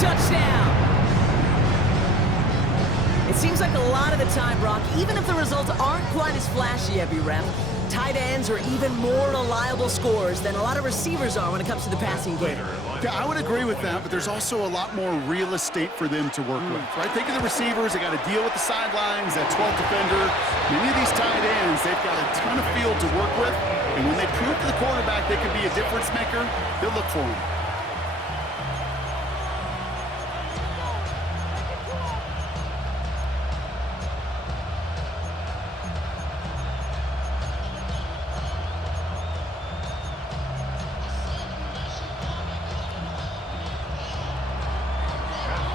touchdown. It seems like a lot of the time, Brock, even if the results aren't quite as flashy every rep, tight ends are even more reliable scorers than a lot of receivers are when it comes to the passing game. Yeah, I would agree with that, but there's also a lot more real estate for them to work with, right? Think of the receivers. They got to deal with the sidelines, that 12th defender. Many of these tight ends, they've got a ton of field to work with, and when they prove to the quarterback they can be a difference maker, they'll look for him.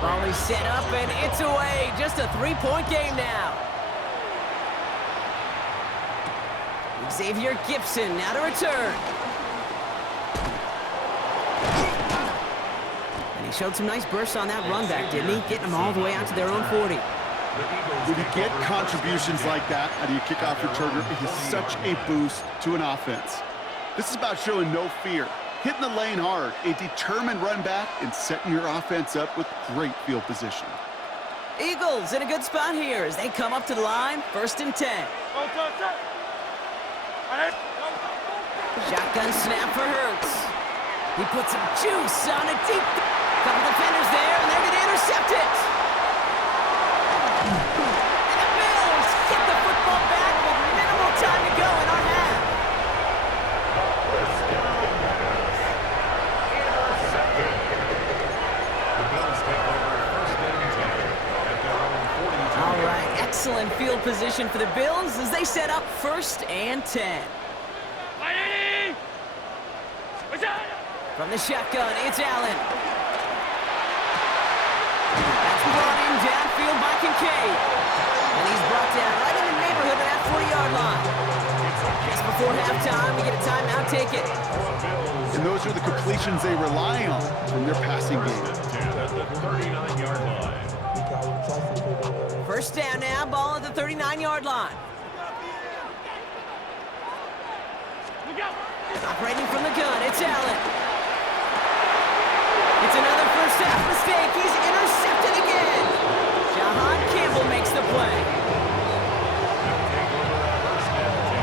Volley set up, and it's away. Just a three-point game now. Xavier Gibson now to return. And he showed some nice bursts on that run back, didn't he? Getting them all the way out to their own 40. When you get contributions like that out of your kickoff returner, it is such a boost to an offense. This is about showing no fear, hitting the lane hard, a determined run back, and setting your offense up with great field position. Eagles in a good spot here as they come up to the line, 1st and 10. Shotgun snap for Hurts. He puts some juice on a deep. Couple defenders there, and they're going to intercept it. And the Bills get the football back with minimal time to go in our half. All right, excellent field position for the Bills as they set up 1st and 10. From the shotgun, it's Allen. That's brought in downfield by Kincaid. And he's brought down right in the neighborhood of that 40-yard line. Just before halftime, we get a timeout, take it. And those are the completions they rely on from their passing game. At the 39-yard line. 1st down now, ball at the 39-yard line. Operating from the gun, it's Allen. It's another first half mistake. He's intercepted again. Jahan Campbell makes the play.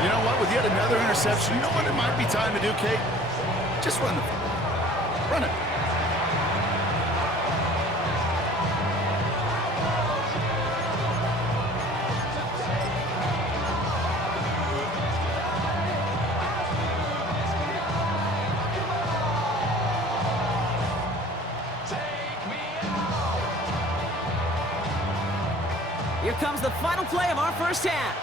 You know what? With yet another interception, you know what it might be time to do, Kate? Just run the football. Run it. Here comes the final play of our first half.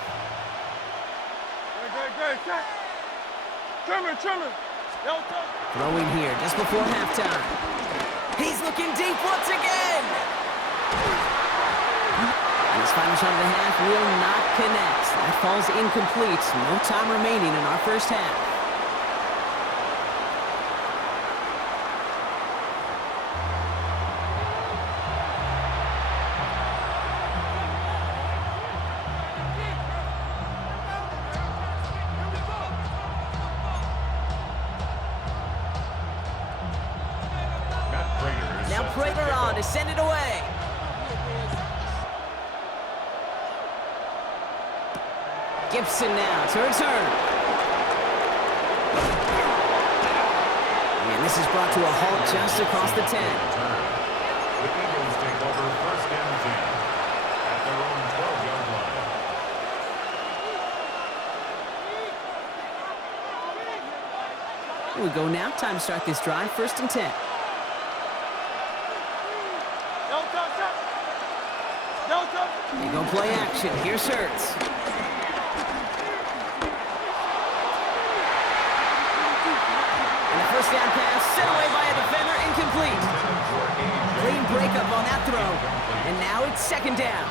Throwing here just before halftime. He's looking deep once again. And his final shot of the half will not connect. That falls incomplete. No time remaining in our first half. Now Prater on to send it away. Gibson now to return. And this is brought to a halt just across the 10. The Eagles take over 1st and 10 at their own 12-yard line. Here we go now. Time to start this drive. 1st and 10. They go play action. Here's Hurts. And the first down pass sent away by a defender, incomplete. Clean breakup on that throw. And now it's 2nd down.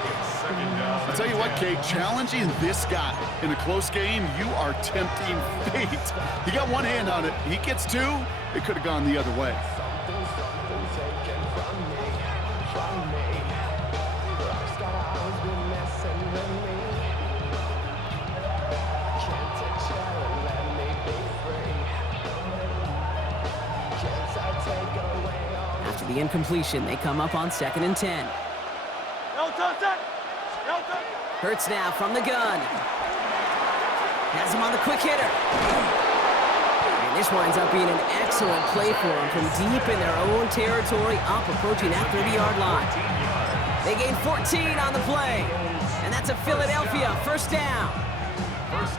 I'll tell you what, Kate, challenging this guy in a close game, you are tempting fate. He got one hand on it. He gets two. It could have gone the other way. the incompletion. They come up on 2nd and 10. Hurts now from the gun. Has him on the quick hitter. And this winds up being an excellent play for him from deep in their own territory, up approaching that 30-yard line. They gain 14 on the play. And that's a Philadelphia first down.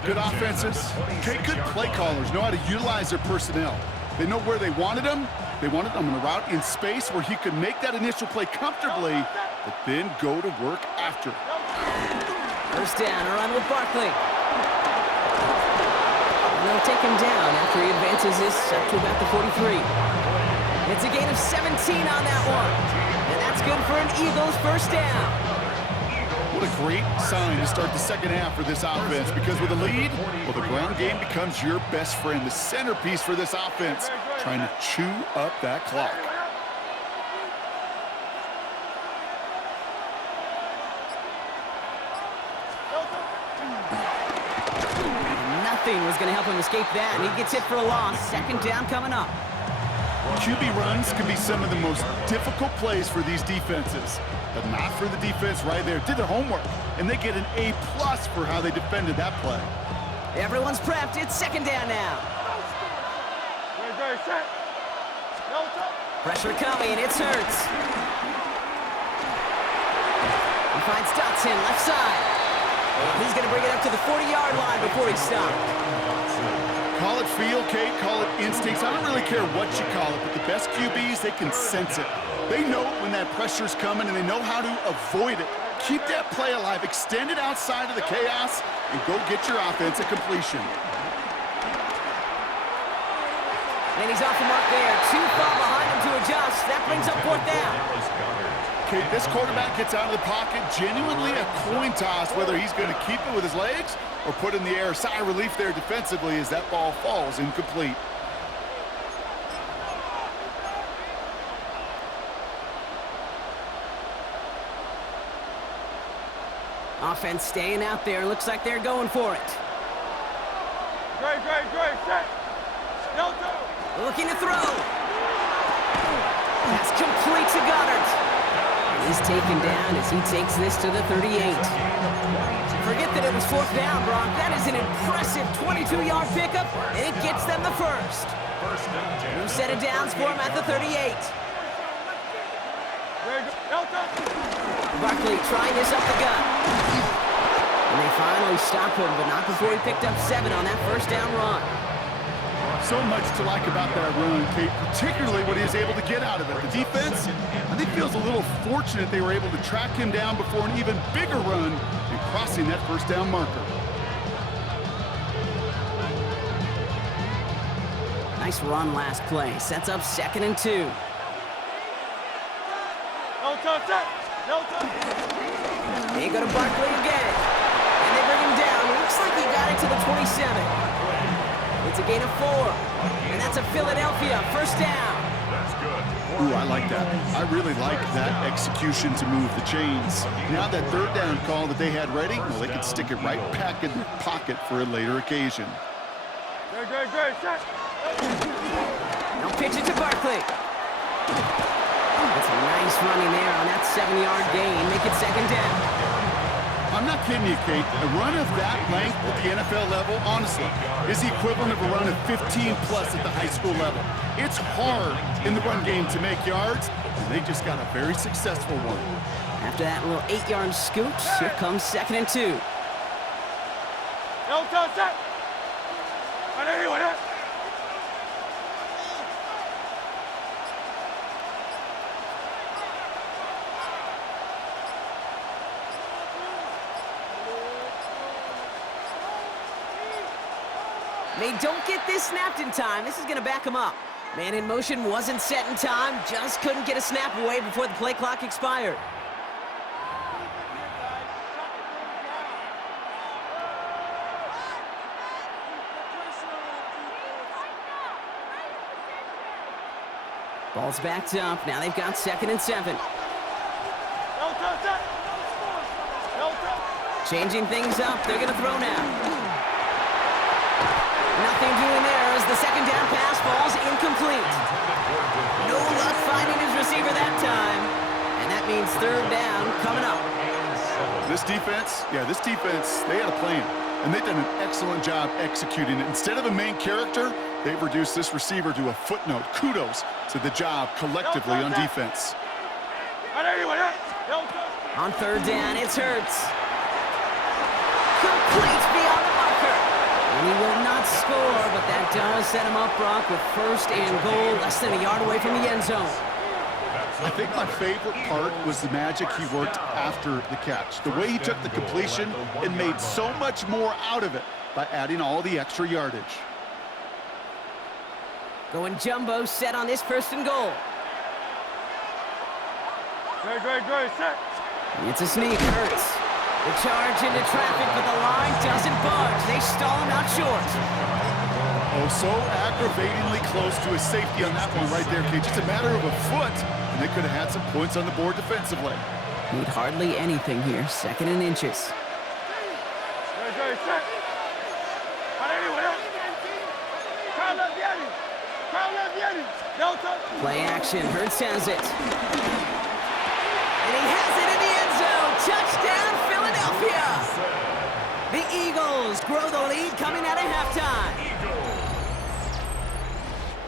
Good offenses. Okay, good play callers know how to utilize their personnel. They know where they wanted him. They wanted him in a route in space where he could make that initial play comfortably, but then go to work after. First down, a run with Barkley. And they'll take him down after he advances this up to about the 43. It's a gain of 17 on that one. And that's good for an Eagles first down. What a great sign to start the second half for this offense, because with a lead, well, the ground game becomes your best friend, the centerpiece for this offense, trying to chew up that clock. Nothing was going to help him escape that, and he gets hit for a loss. Second down coming up. QB runs can be some of the most difficult plays for these defenses, but not for the defense right there. Did their homework, and they get an A+ for how they defended that play. Everyone's prepped. It's second down now. Pressure coming. It's Hurts. He finds Dotson left side. He's going to bring it up to the 40-yard line before he stopped. Call it feel, Kate, call it instincts. I don't really care what you call it, but the best QBs, they can sense it. They know when that pressure's coming, and they know how to avoid it. Keep that play alive. Extend it outside of the chaos, and go get your offense a completion. And he's off the mark there. Too far behind him to adjust. That brings up 4th down. Kate, this quarterback gets out of the pocket, genuinely a coin toss, whether he's going to keep it with his legs or put in the air. Sigh of relief there defensively as that ball falls incomplete. Offense staying out there. Looks like they're going for it. Great, set. Looking to throw. That's complete to Goddard. He's taken down as he takes this to the 38. Forget that it was 4th down, Brock. That is an impressive 22-yard pickup, and it gets them the first. New set of downs for him at the 38. Barkley trying this up the gut. And they finally stop him, but not before he picked up 7 on that first down run. So much to like about that run, Kate, particularly what he was able to get out of it. The defense, I think, feels a little fortunate they were able to track him down before an even bigger run and crossing that first down marker. Nice run last play. Sets up 2nd and 2. No touch. They go to Barkley again. And they bring him down. Looks like he got it to the 27. It's a gain of 4. And that's a Philadelphia first down. That's good. Ooh, I like that. I really like that execution to move the chains. Now that 3rd down call that they had ready, well, they could stick it right back in their pocket for a later occasion. Great, set. Now pitch it to Barkley. That's a nice running there on that 7-yard gain. Make it second down. I'm not kidding you, Kate. A run of that length at the NFL level, honestly, is the equivalent of a run of 15+ at the high school level. It's hard in the run game to make yards, and they just got a very successful one. After that little 8-yard scoot, here comes 2nd and 2. No touch. I know you want it. They don't get this snapped in time. This is going to back them up. Man in motion wasn't set in time. Just couldn't get a snap away before the play clock expired. Ball's backed up. Now they've got 2nd and 7. No touch. Changing things up. They're going to throw now. Nothing doing there as as the second down pass falls incomplete. No luck finding his receiver that time. And that means third down coming up. This defense, they had a plan. And they've done an excellent job executing it. Instead of a main character, they've reduced this receiver to a footnote. Kudos to the job collectively on defense. On third down, it's Hurts. Complete beyond the marker. And he will not score, but that does set him up, Brock, with first and goal, less than a yard away from the end zone. I think my favorite part was the magic he worked after the catch. The way he took the completion and made so much more out of it by adding all the extra yardage. Going jumbo set on this first and goal. Great, set. It's a sneak, Hurts. The charge into traffic, but the line doesn't budge. They stall him out short. Oh, so aggravatingly close to a safety on that one right there, Kate. Just a matter of a foot, and they could have had some points on the board defensively. Need hardly anything here. Second and inches. Great, set. Play action. Hurts has it. And he has it in the end zone. Touchdown, Philadelphia. The Eagles grow the lead coming out of halftime.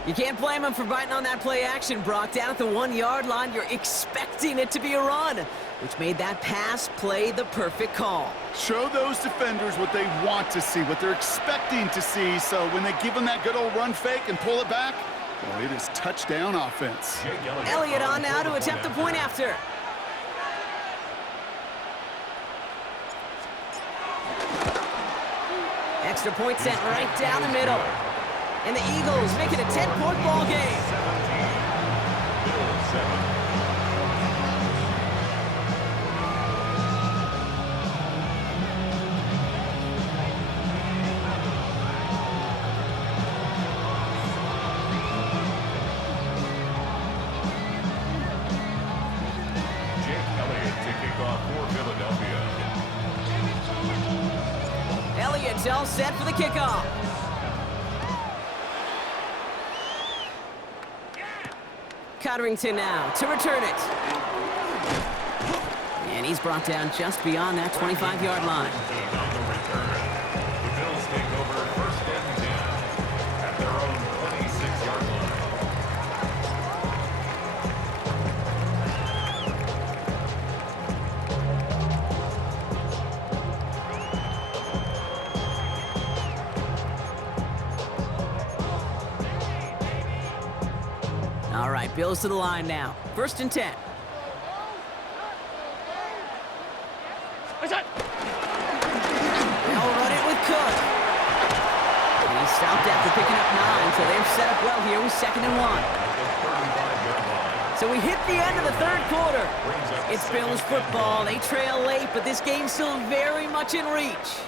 You can't blame him for biting on that play action, Brock. Down at the 1-yard line, you're expecting it to be a run, which made that pass play the perfect call. Show those defenders what they want to see, what they're expecting to see, so when they give them that good old run fake and pull it back, well, it is touchdown offense. Elliott on now to attempt the point after. Extra point sent right down the middle. And the Eagles make it a 10-point ball game. Elliott's all set for the kickoff. Codrington now to return it. And he's brought down just beyond that 25-yard line. On the return, the Bills take over first and 10 at their own 26-yard line. All right, Bills to the line now. First and 10. They'll run it with Cook. And he stopped after picking up 9, so they're set up well here with second and 1. So we hit the end of the third quarter. It's Bills football. They trail late, but this game's still very much in reach.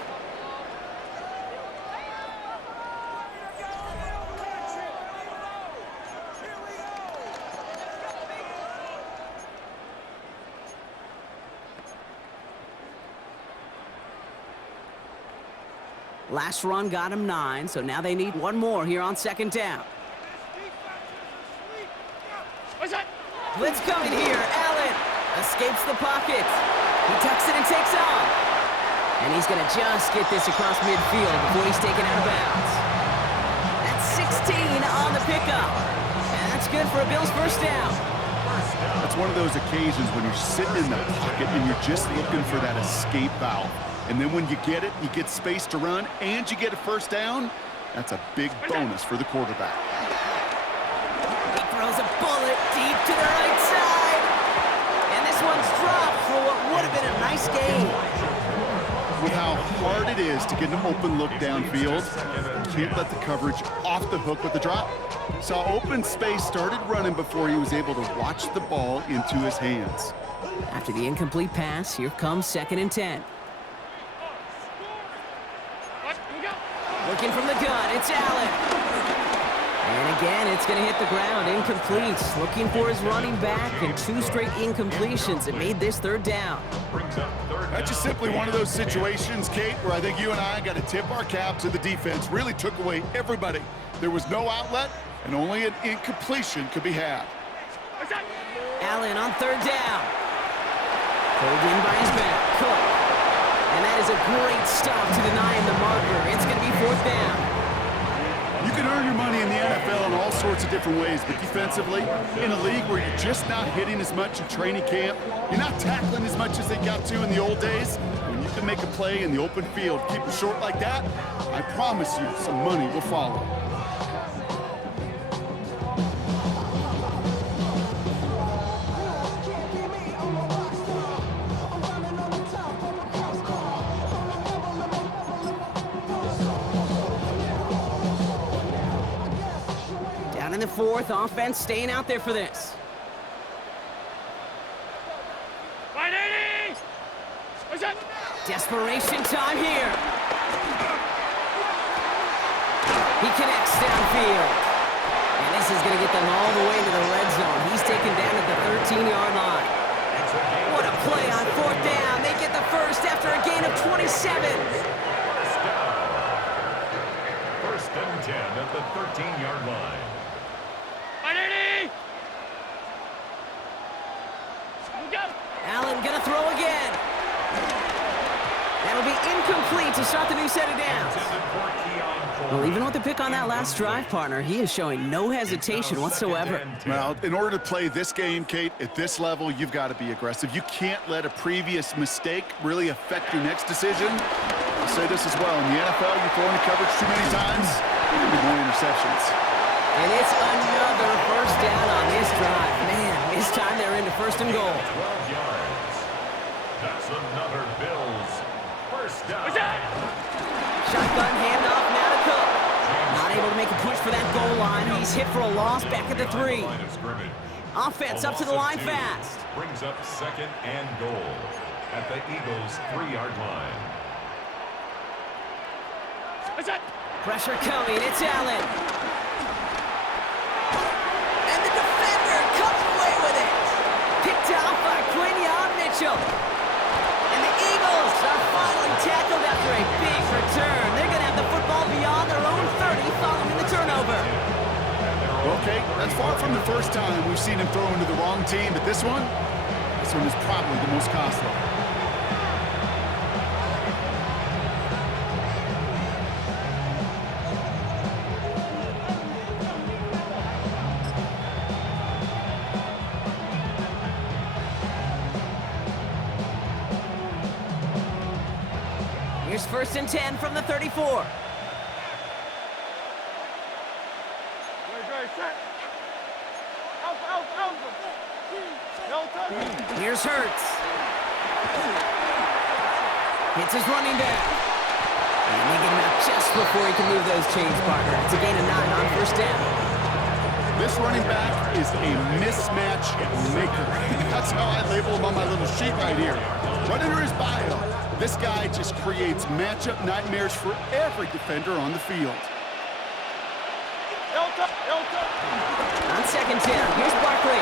Last run got him 9, so now they need one more here on second down. Blitz coming here. Allen escapes the pocket. He tucks it and takes off. And he's going to just get this across midfield before he's taken out of bounds. That's 16 on the pickup. And that's good for a Bills first down. That's one of those occasions when you're sitting in the pocket and you're just looking for that escape valve. And then when you get it, you get space to run, and you get a first down. That's a big bonus for the quarterback. He throws a bullet deep to the right side. And this one's dropped for what would have been a nice game. With how hard it is to get an open look downfield, you can't let the coverage off the hook with the drop. Saw open space, started running before he was able to watch the ball into his hands. After the incomplete pass, here comes second and 10. Looking from the gun, it's Allen. And again, it's going to hit the ground. Incomplete. Looking for his running back, and 2 straight incompletions. It made this 3rd down. That's just simply one of those situations, Kate, where I think you and I got to tip our cap to the defense. Really took away everybody. There was no outlet, and only an incompletion could be had. Allen on 3rd down. Pulled in by his back. Cook. And that is a great stop to deny him the marker. It's going to be 4th down. You can earn your money in the NFL in all sorts of different ways, but defensively, in a league where you're just not hitting as much in training camp, you're not tackling as much as they got to in the old days, when you can make a play in the open field, keep it short like that, I promise you some money will follow. In the 4th, offense staying out there for this. 180! Desperation time here. He connects downfield. And this is going to get them all the way to the red zone. He's taken down at the 13-yard line. What a play on 4th down. They get the first after a gain of 27. First and 10 at the 13-yard line. 180! Allen gonna throw again. That'll be incomplete to start the new set of downs. Well, even with the pick on that last drive, partner, he is showing no hesitation whatsoever. Well, in order to play this game, Kate, at this level, you've got to be aggressive. You can't let a previous mistake really affect your next decision. I'll say this as well. In the NFL, you throw into coverage too many times, you're going to be more interceptions. And it's another first down on this drive. Man, this time they're into 1st and goal. 12 yards. That's another Bills first down. Shotgun handoff now to Cook. Not able to make a push for that goal line. He's hit for a loss back at the 3. Offense up to the line fast. Brings up 2nd and goal at the Eagles' 3-yard line. Pressure coming. It's Allen. And the defender comes away with it. Picked off by Quinion Mitchell. And the Eagles are finally tackled after a big return. They're going to have the football beyond their own 30 following the turnover. Okay, that's far from the first time we've seen him throw into the wrong team, but this one is probably the most costly. Here's 1st and 10 from the 34. Here's Hurts. Hits his running back. And they get him out just before he can move those chains, partner. It's a gain of 9 on 1st down. This running back is a mismatch maker. That's how I label him on my little sheet right here. Right under his bio, this guy just creates matchup nightmares for every defender on the field. On 2nd down, here's Barkley.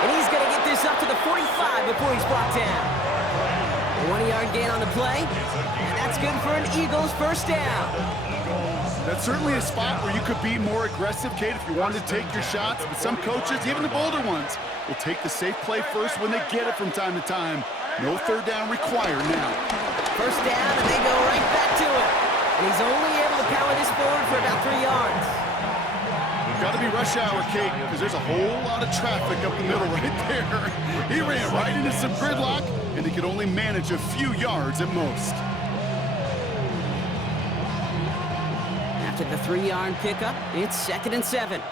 And he's going to get this up to the 45 before he's brought down. A 1-yard gain on the play. And that's good for an Eagles first down. That's certainly a spot where you could be more aggressive, Kate, if you wanted to take your shots. But some coaches, even the bolder ones, will take the safe play first when they get it from time to time. No 3rd down required now. First down, and they go right back to it. And he's only able to power this forward for about 3 yards. Got to be rush hour, Kate, because there's a whole lot of traffic up the middle right there. He ran right into some gridlock, and he could only manage a few yards at most. After the 3-yard pickup, it's 2nd and 7.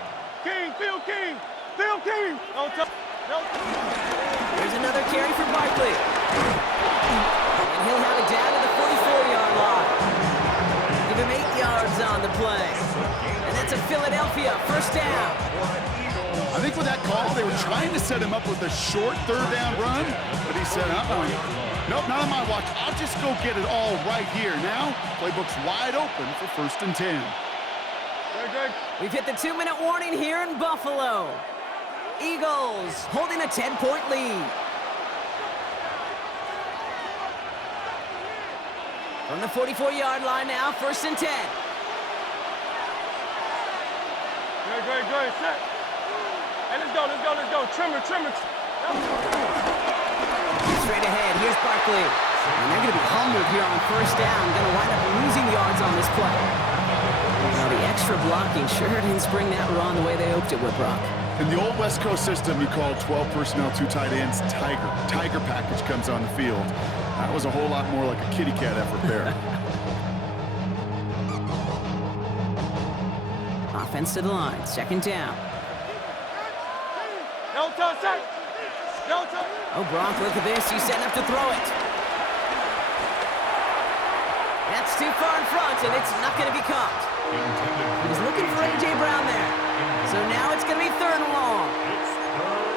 King, Phil King, Phil King. There's another carry for Barkley. And he'll have it down to the 44-yard line. Give him 8 yards on the play. And that's a Philadelphia first down. I think with that call, they were trying to set him up with a short 3rd down run, but he said, nope, not on my watch. I'll just go get it all right here. Now, playbook's wide open for 1st and 10. We've hit the 2-minute warning here in Buffalo. Eagles holding a 10-point lead. From the 44-yard line now, 1st and 10. Good. Set. Hey, let's go. Trimmer. Straight ahead, here's Barkley. And they're going to be humbled here on 1st down. Going to wind up losing yards on this play. Now, the extra blocking sure didn't spring that run the way they hoped it would, Brock. In the old West Coast system, you call 12 personnel, 2 tight ends, Tiger. Tiger package comes on the field. That was a whole lot more like a kitty cat effort there. Offense to the line, 2nd down. No touch. Oh, Brock, look at this. He's setting up to throw it. That's too far in front, and it's not going to be caught. He was looking for A.J. Brown there. So now it's going to be 3rd and long.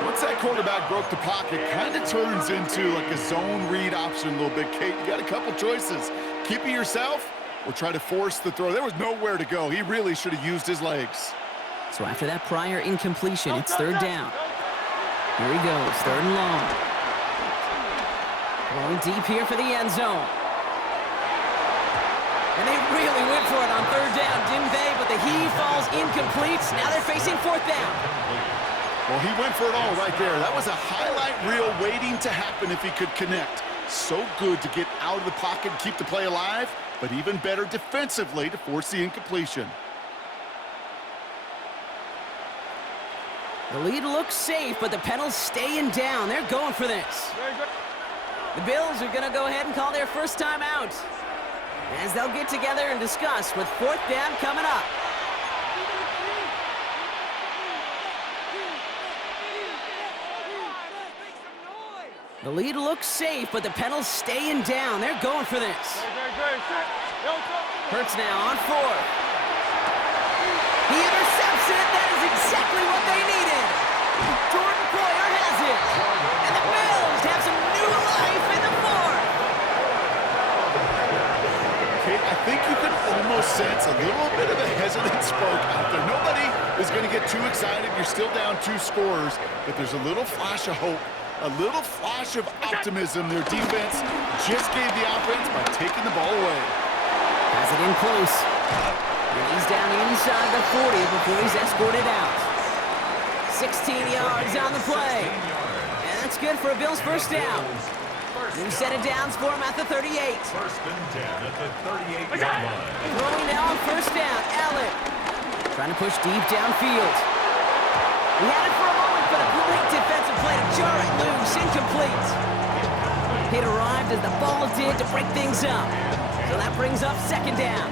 Once that quarterback broke the pocket, kind of turns into like a zone read option a little bit. Kate, you got a couple choices. Keep it yourself or try to force the throw. There was nowhere to go. He really should have used his legs. So after that prior incompletion, it's 3rd down. Here he goes, 3rd and long. Going deep here for the end zone. And they really went for it on 3rd down, didn't they? But the heave falls incomplete. Now they're facing 4th down. Well, he went for it all right there. That was a highlight reel waiting to happen if he could connect. So good to get out of the pocket and keep the play alive, but even better defensively to force the incompletion. The lead looks safe, but the Penals staying down. They're going for this. The Bills are going to go ahead and call their first time out, as they'll get together and discuss with 4th down coming up. The lead looks safe, but the Penals staying down. They're going for this. Hurts now on 4th. He intercepts it. That is exactly what they needed. Jordan Poyer has it. And the Bills have some new life in the 4th. Kate, I think you can almost sense a little bit of a hesitant spark out there. Nobody is going to get too excited. You're still down 2 scores, but there's a little flash of hope, a little flash of optimism. Their defense just gave the offense by taking the ball away. Has it in close. And he's down inside the 40 before he's escorted out. 16 yards on the play. And that's good for a Bills 1st down. New set of downs for him at the 38. 1st and 10 at the 38-yard line. Throwing now on 1st down. Allen trying to push deep downfield. He had it for a moment, but a great defensive play to jar it loose. Incomplete. It arrived as the ball did to break things up. So that brings up 2nd down.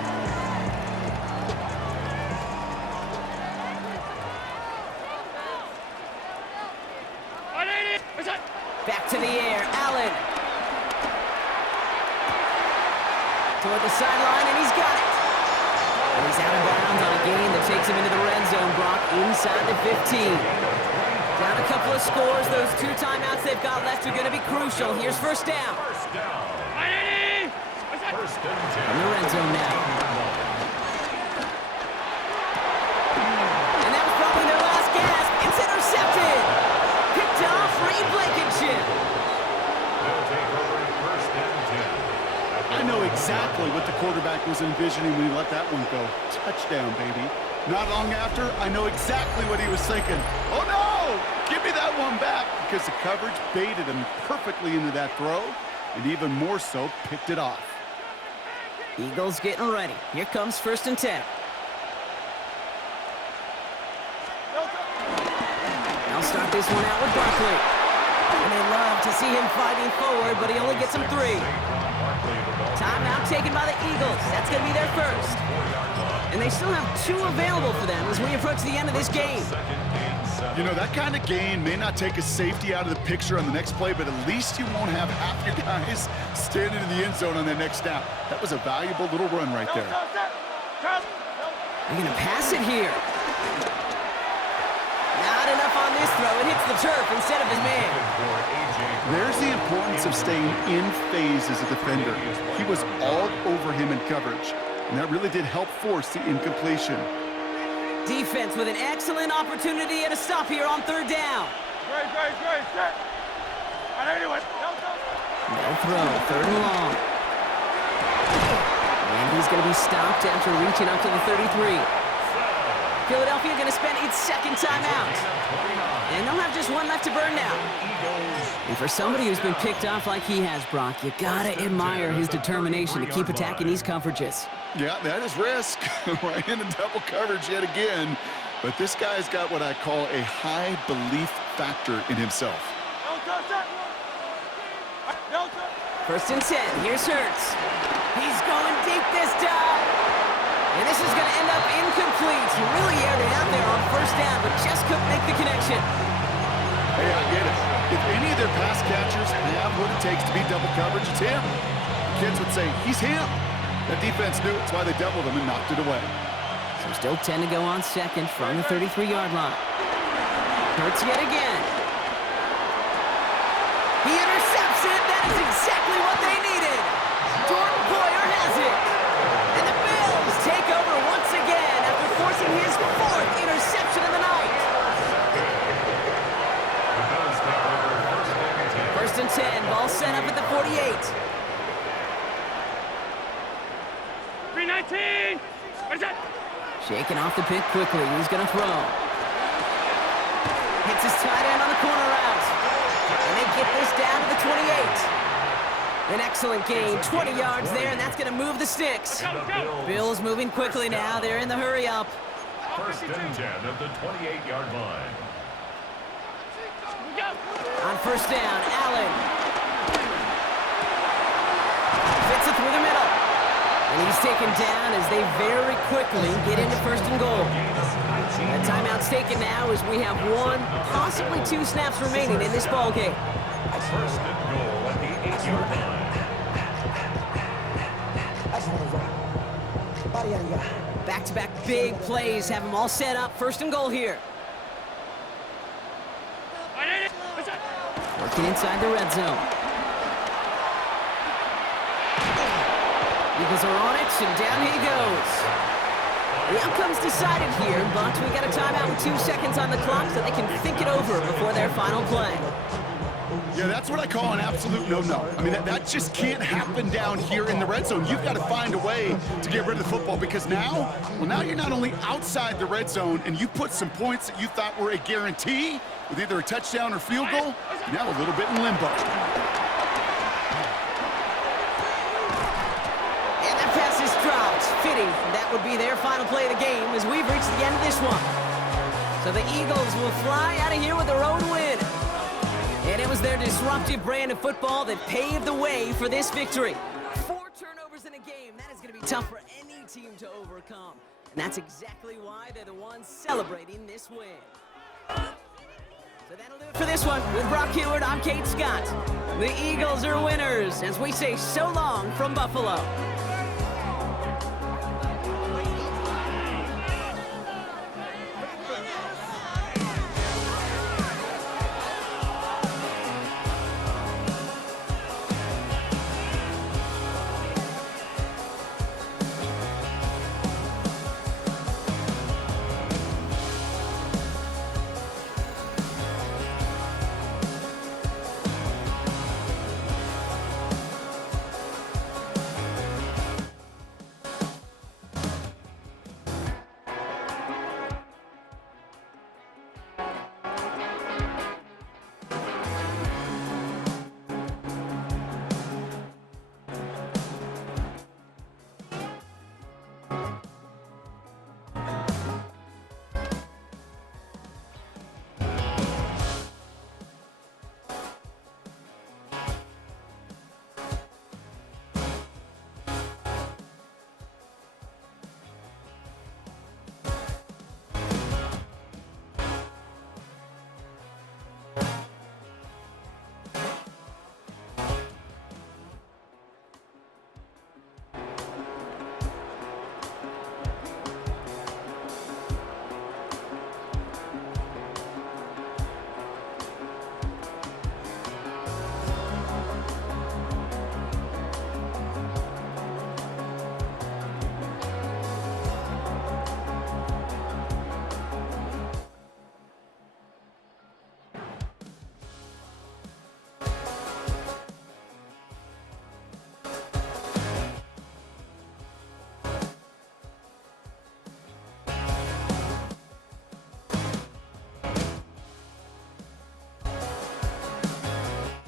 Back to the air, Allen. Toward the sideline, and he's got it. And he's out of bounds on a gain that takes him into the red zone, Brock, inside the 15. Down a couple of scores. Those 2 timeouts they've got left are going to be crucial. Here's 1st down. In the red zone now. And that was probably their last gasp. It's intercepted. Picked off Reed Blankenship. They'll take over at 1st and 10. I know exactly what the quarterback was envisioning when he let that one go. Touchdown, baby. Not long after, I know exactly what he was thinking. Oh, no! Give me that one back, because the coverage baited him perfectly into that throw, and even more so, picked it off. Eagles getting ready. Here comes 1st and 10. They'll start this one out with Barkley. And they love to see him fighting forward, but he only gets them 3. Timeout taken by the Eagles. That's going to be their 1st. And they still have 2 available for them as we approach the end of this game. You know, that kind of gain may not take a safety out of the picture on the next play, but at least you won't have half your guys standing in the end zone on that next snap. That was a valuable little run right there. They're going to pass it here. Not enough on this throw. It hits the turf instead of his man. There's the importance of staying in phase as a defender. He was all over him in coverage, and that really did help force the incompletion. Defense with an excellent opportunity and a stop here on third down. Great, set. Anyway, No throw, third and long. And he's going to be stopped after reaching up to the 33. Philadelphia going to spend its second timeout. And they'll have just one left to burn now. And for somebody who's been picked off like he has, Brock, you got to admire his determination to keep attacking these coverages. Yeah, that is risk. Right into double coverage yet again. But this guy's got what I call a high belief factor in himself. First and 10, here's Hurts. He's going deep this time. And this is going to end up incomplete. He really aired it out there on first down, but just couldn't make the connection. Hey, I get it. If any of their pass catchers have what it takes to beat double coverage, it's him. The kids would say, he's him. That defense knew it. That's why they doubled him and knocked it away. So still 10 to go on second from the 33-yard line. Hurts yet again. He intercepts it. That is exactly what they needed. Jordan Poyer has it. And the Bills take over once again after forcing his fourth interception of the night. First and 10, ball set up at the 48. 319. What is that? Shaking off the pick quickly. He's going to throw. Hits his tight end on the corner route. And they get this down to the 28. An excellent gain. 20 yards there, and that's going to move the sticks. Bills moving quickly now. They're in the hurry up. First and 10 at the 28-yard line. On first down, Allen. Fits it through the middle. And he's taken down as they very quickly get into first and goal. The timeout's taken now as we have one, possibly two snaps remaining in this ball game. First and goal at the 8-yard line. Back-to-back big plays have them all set up. First and goal here. Working inside the red zone. Eagles are on it, and down he goes. The outcome's decided here, but we got a timeout with 2 seconds on the clock so they can think it over before their final play. Yeah, that's what I call an absolute no-no. I mean, that just can't happen down here in the red zone. You've got to find a way to get rid of the football because now you're not only outside the red zone and you put some points that you thought were a guarantee with either a touchdown or field goal, now a little bit in limbo. Fitting, that would be their final play of the game as we've reached the end of this one. So the Eagles will fly out of here with their own win. And it was their disruptive brand of football that paved the way for this victory. 4 turnovers in a game, that is going to be tough for any team to overcome. And that's exactly why they're the ones celebrating this win. So that'll do it for this one. With Brock Heward, I'm Kate Scott. The Eagles are winners as we say so long from Buffalo.